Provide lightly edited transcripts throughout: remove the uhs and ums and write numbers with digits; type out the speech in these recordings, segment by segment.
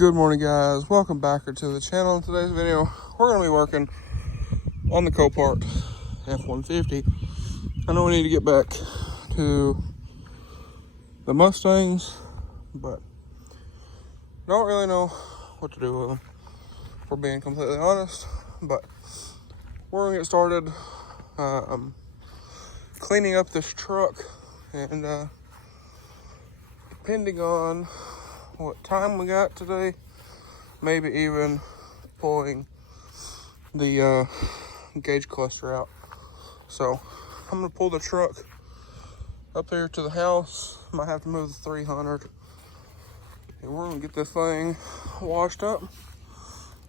Good morning, guys. Welcome back to the channel. In today's video, we're going to be working on the Copart F150. I know we need to get back to the Mustangs, but don't really know what to do with them, if we're being completely honest. But we're going to get started cleaning up this truck, and depending on what time we got today, maybe even pulling the gauge cluster out. So I'm gonna pull the truck up there to the house. Might have to move the 300, and we're gonna get this thing washed up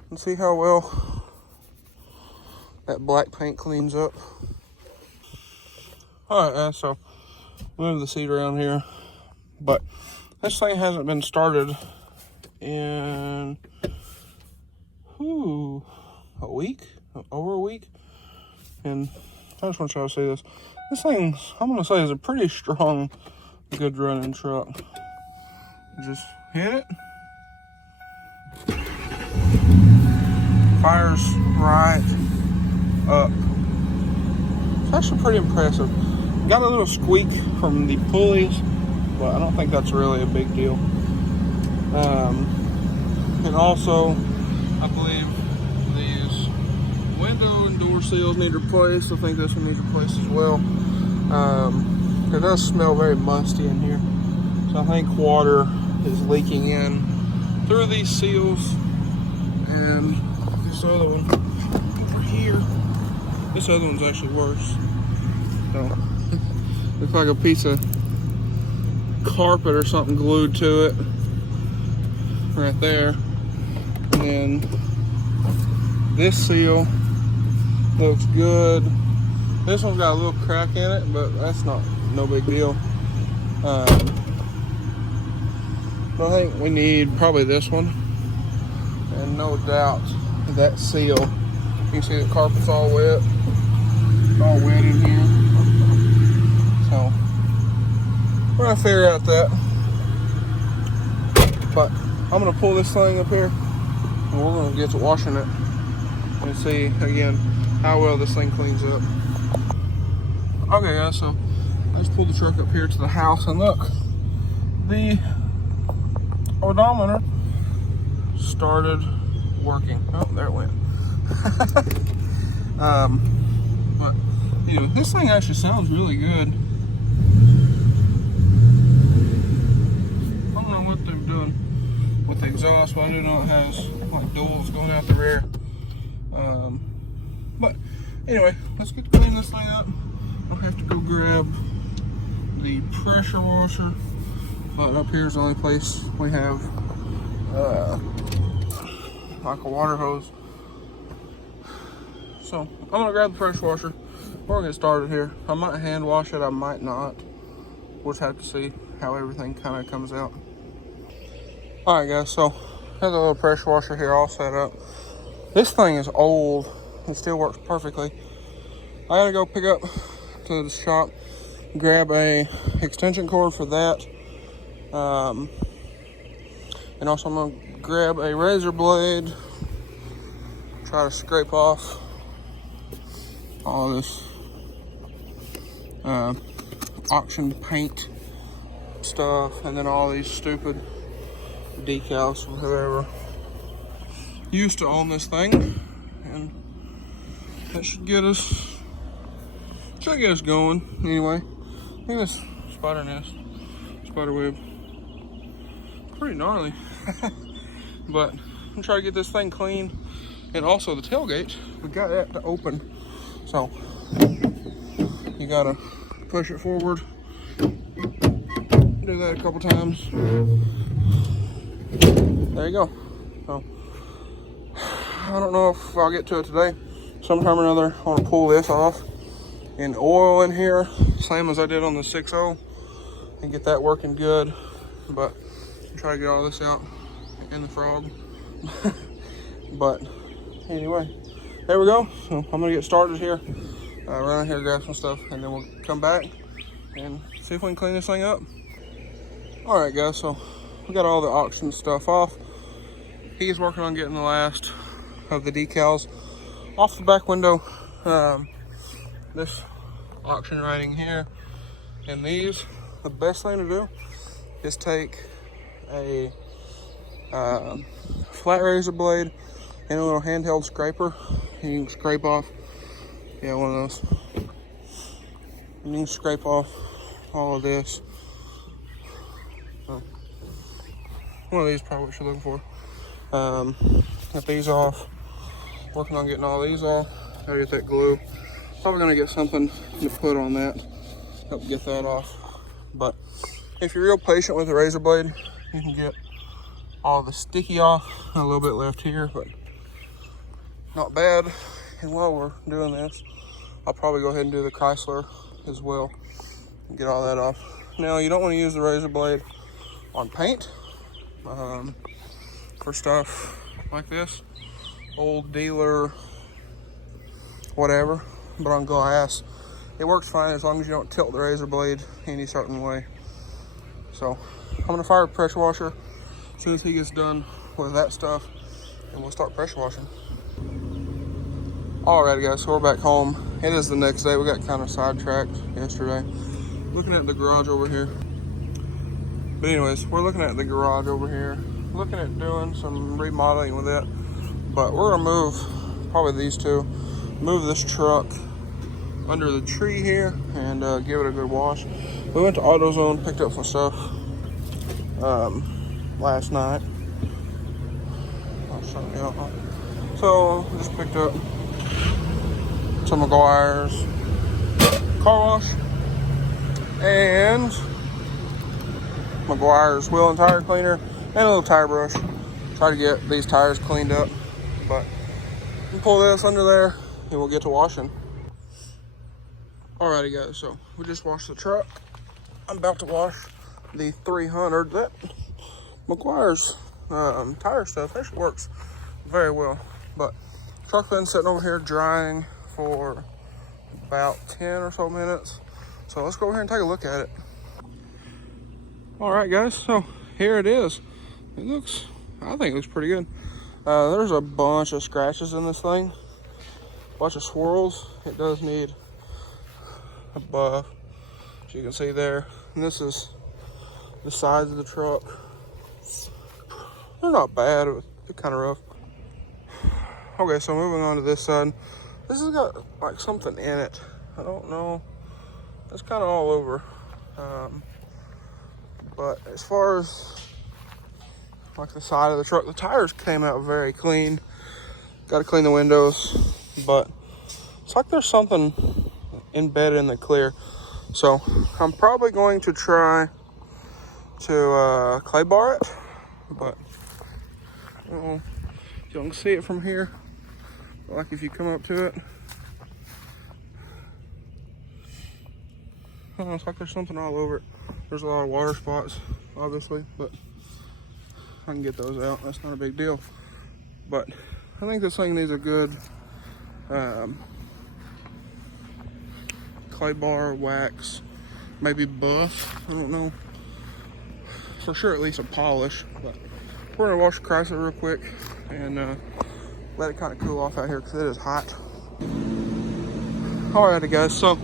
and see how well that black paint cleans up. All right, so move the seat around here, but this thing hasn't been started in a week, over a week. And I just want y'all to see this. This thing, I'm gonna say, is a pretty strong, good running truck. Just hit it, fires right up. It's actually pretty impressive. Got a little squeak from the pulleys, but I don't think that's really a big deal. And also, I believe these window and door seals need replaced. I think this one needs replaced as well. It does smell very musty in here, so I think water is leaking in through these seals. And this other one over here, this other one's actually worse. So looks like a piece of carpet or something glued to it right there. And then this seal looks good. This one's got a little crack in it, but that's no big deal. But I think we need probably this one, and no doubt that seal. You can see the carpet's all wet. It's all wet in here. So we're gonna figure out that. But I'm gonna pull this thing up here, and we're gonna get to washing it and see again how well this thing cleans up. Okay, guys, so let's pull the truck up here to the house, and look, the odometer started working. Oh, there it went. But anyway, this thing actually sounds really good. I don't know what they're doing with the exhaust, but I do know it has like duals going out the rear. But anyway, let's get to clean this thing up. I'll have to go grab the pressure washer, but up here is the only place we have like a water hose. So I'm gonna grab the pressure washer. We're gonna get started here. I might hand wash it, I might not. We'll just have to see how everything kind of comes out. All right, guys, so there's a little pressure washer here all set up. This thing is old. It still works perfectly. I gotta go pick up to the shop, grab a extension cord for that. And also I'm gonna grab a razor blade, try to scrape off all this auction paint stuff, and then all these stupid decals from whoever used to own this thing, and that should get us going. Anyway, look at this spider nest, spider web, pretty gnarly. But I'm gonna try to get this thing clean. And also the tailgate, we got that to open, so you gotta push it forward, do that a couple times. There you go. So I don't know if I'll get to it today. Sometime or another, I want to pull this off and oil in here, same as I did on the 6.0, and get that working good. But try to get all this out in the frog. But anyway, there we go. So I'm gonna get started here, run in here, grab some stuff, and then we'll come back and see if we can clean this thing up. All right, guys, so we got all the auction stuff off. he's working on getting the last of the decals off the back window. This auction writing here and these, the best thing to do is take a flat razor blade and a little handheld scraper. You can scrape off, yeah, one of those. You can scrape off all of this. One of these probably what you're looking for. Get these off. Working on getting all these off. Gotta get that glue. Probably gonna get something to put on that. Help get that off. But if you're real patient with the razor blade, you can get all the sticky off. A little bit left here, but not bad. And while we're doing this, I'll probably go ahead and do the Chrysler as well and get all that off. Now, you don't want to use the razor blade on paint for stuff like this, old dealer, whatever. But on glass, it works fine as long as you don't tilt the razor blade any certain way. So I'm gonna fire a pressure washer as soon as he gets done with that stuff, and we'll start pressure washing. Alrighty guys, so we're back home. It is the next day. We got kind of sidetracked yesterday looking at the garage over here. But anyways, we're looking at the garage over here, looking at doing some remodeling with it. But we're gonna move probably these two, move this truck under the tree here and give it a good wash. We went to AutoZone, picked up some stuff last night. I'll show you out. So just picked up some McGuire's car wash and McGuire's wheel and tire cleaner and a little tire brush. Try to get these tires cleaned up, but we can pull this under there and we'll get to washing. Alrighty guys, so we just washed the truck. I'm about to wash the 300. That McGuire's tire stuff actually works very well, but truck's been sitting over here drying for about 10 or so minutes. So let's go over here and take a look at it. All right guys, so here it is. It looks, I think it looks pretty good. There's a bunch of scratches in this thing, a bunch of swirls. It does need a buff, as you can see there. And this is the sides of the truck. They're not bad, they're kind of rough. Okay, so moving on to this side. This has got like something in it. I don't know. It's kind of all over. But as far as like the side of the truck, the tires came out very clean. Got to clean the windows, but it's like there's something embedded in the clear. So I'm probably going to try to clay bar it, but I don't know if you can see it from here. Like if you come up to it, I don't know, it's like there's something all over it. There's a lot of water spots, obviously, but I can get those out. That's not a big deal. But I think this thing needs a good clay bar, wax, maybe buff. I don't know. For sure, at least a polish. But we're gonna wash the Chrysler real quick and let it kind of cool off out here because it is hot. Alrighty guys, so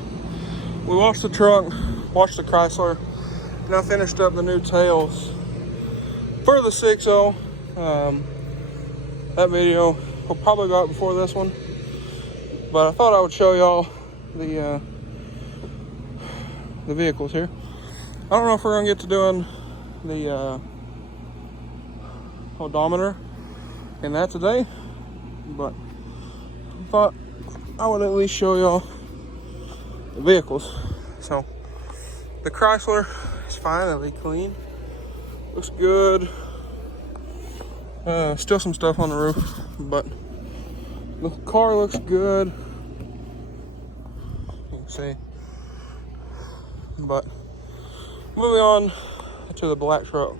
we washed the truck, washed the Chrysler, and I finished up the new tails for the 6.0. That video will probably go out before this one, but I thought I would show y'all the vehicles here. I don't know if we're gonna get to doing the odometer in that today, but I thought I would at least show y'all the vehicles. So the Chrysler is finally clean, looks good. Still some stuff on the roof, but the car looks good. You can see. But moving on to the black truck.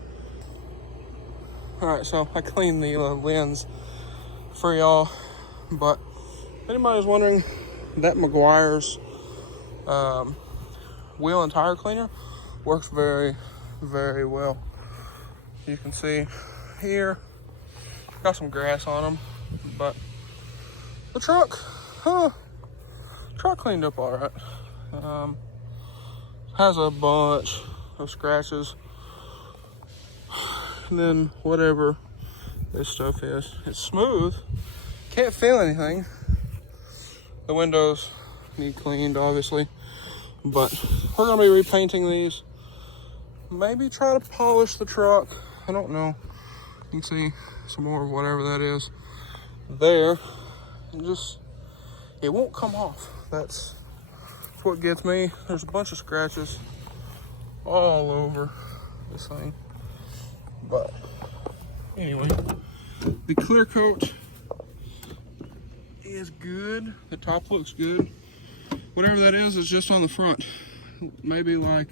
All right, so I cleaned the lens for y'all, but if anybody's wondering, that McGuire's wheel and tire cleaner works very, very well. You can see here, Got some grass on them, but the truck cleaned up all right. Has a bunch of scratches, and then whatever this stuff is, it's smooth. Can't feel anything. The windows need cleaned, obviously, but we're gonna be repainting these. Maybe try to polish the truck. I don't know. You can see some more of whatever that is there. And just, it won't come off. That's what gets me. There's a bunch of scratches all over this thing. But anyway, the clear coat is good. The top looks good. Whatever that is just on the front. Maybe like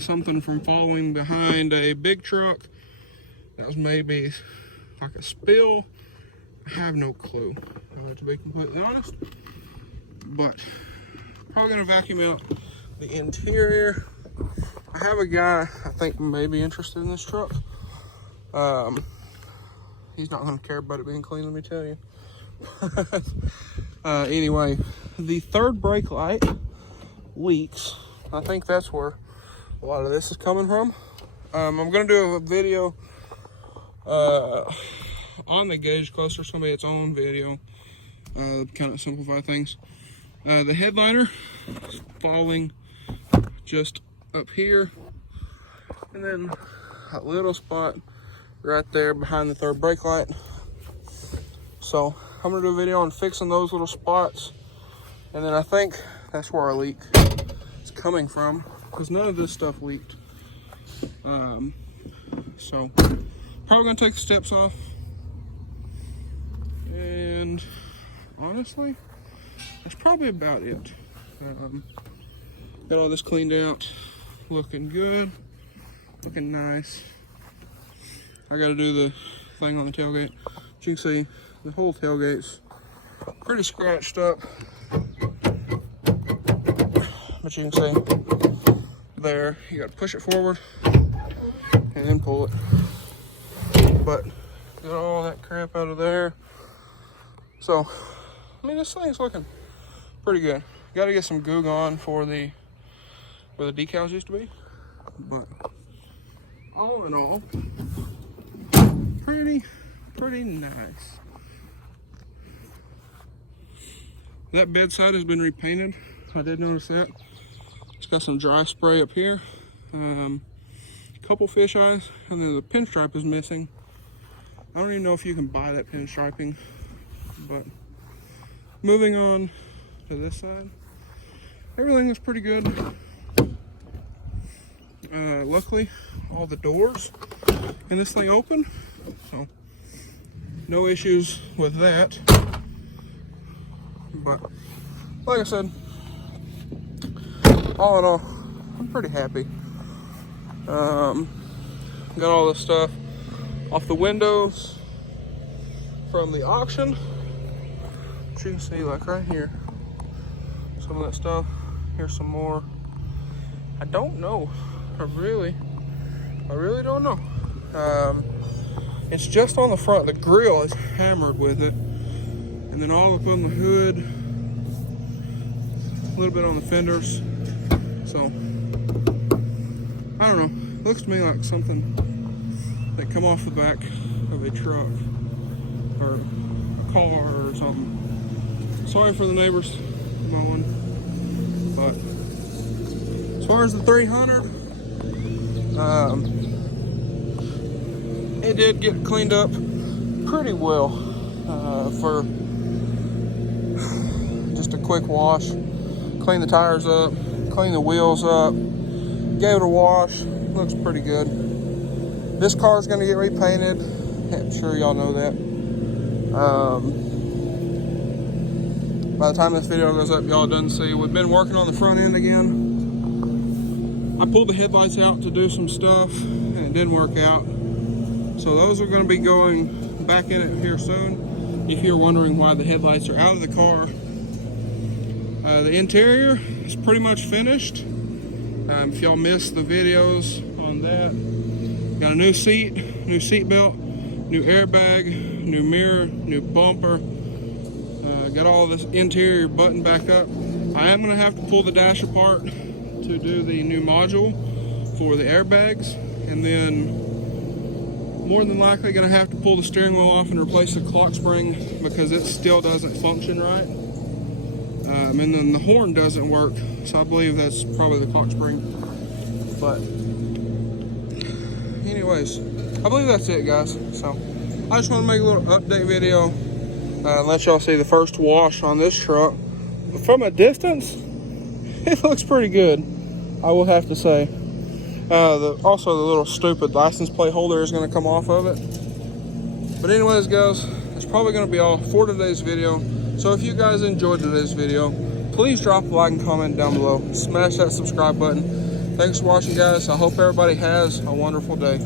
something from following behind a big truck. That was maybe like a spill. I have no clue, to be completely honest. But probably gonna vacuum out the interior. I have a guy I think may be interested in this truck. He's not gonna care about it being clean, let me tell you. Anyway, the third brake light leaks. I think that's where a lot of this is coming from. I'm gonna do a video on the gauge cluster. It's gonna be its own video, kind of simplify things. The headliner is falling just up here, and then a little spot right there behind the third brake light. So I'm gonna do a video on fixing those little spots, and then I think that's where our leak is coming from, because none of this stuff leaked. So probably gonna take the steps off, and honestly, that's probably about it. Got all this cleaned out, looking good, looking nice. I gotta do the thing on the tailgate. As you can see, the whole tailgate's pretty scratched up. But you can see there, you gotta push it forward and then pull it. But get all that crap out of there. So, I mean, this thing's looking pretty good. Gotta get some goo on for where the decals used to be. But all in all, pretty nice. That bedside has been repainted. I did notice that. It's got some dry spray up here. A couple fish eyes, and then the pinstripe is missing. I don't even know if you can buy that pinstriping, but moving on to this side, everything is pretty good. Luckily, all the doors in this thing open, so no issues with that. But like I said, all in all, I'm pretty happy. Got all this stuff off the windows from the auction. But you can see, like right here, some of that stuff. Here's some more. I don't know. I really don't know. It's just on the front. The grill is hammered with it, and then all up on the hood, a little bit on the fenders. So I don't know. Looks to me like something that come off the back of a truck or a car or something. Sorry for the neighbors mowing, but as far as the 300, it did get cleaned up pretty well for just a quick wash. Clean the tires up, clean the wheels up, gave it a wash. Looks pretty good. This car is going to get repainted. I'm sure y'all know that. By the time this video goes up, y'all done see we've been working on the front end again. I pulled the headlights out to do some stuff, and it didn't work out. So those are going to be going back in it here soon. If you're wondering why the headlights are out of the car, the interior is pretty much finished. If y'all missed the videos on that, got a new seat belt. new airbag, new mirror, new bumper. Got all this interior buttoned back up. I am gonna have to pull the dash apart to do the new module for the airbags, and then more than likely gonna have to pull the steering wheel off and replace the clock spring because it still doesn't function right. And then the horn doesn't work, so I believe that's probably the clock spring. But anyways, I believe that's it, guys. So I just want to make a little update video and let y'all see the first wash on this truck. From a distance, it looks pretty good, I will have to say. Also the little stupid license plate holder is going to come off of it. But anyways, guys, that's probably going to be all for today's video. So if you guys enjoyed today's video, please drop a like and comment down below. Smash that subscribe button. Thanks for watching, guys. I hope everybody has a wonderful day.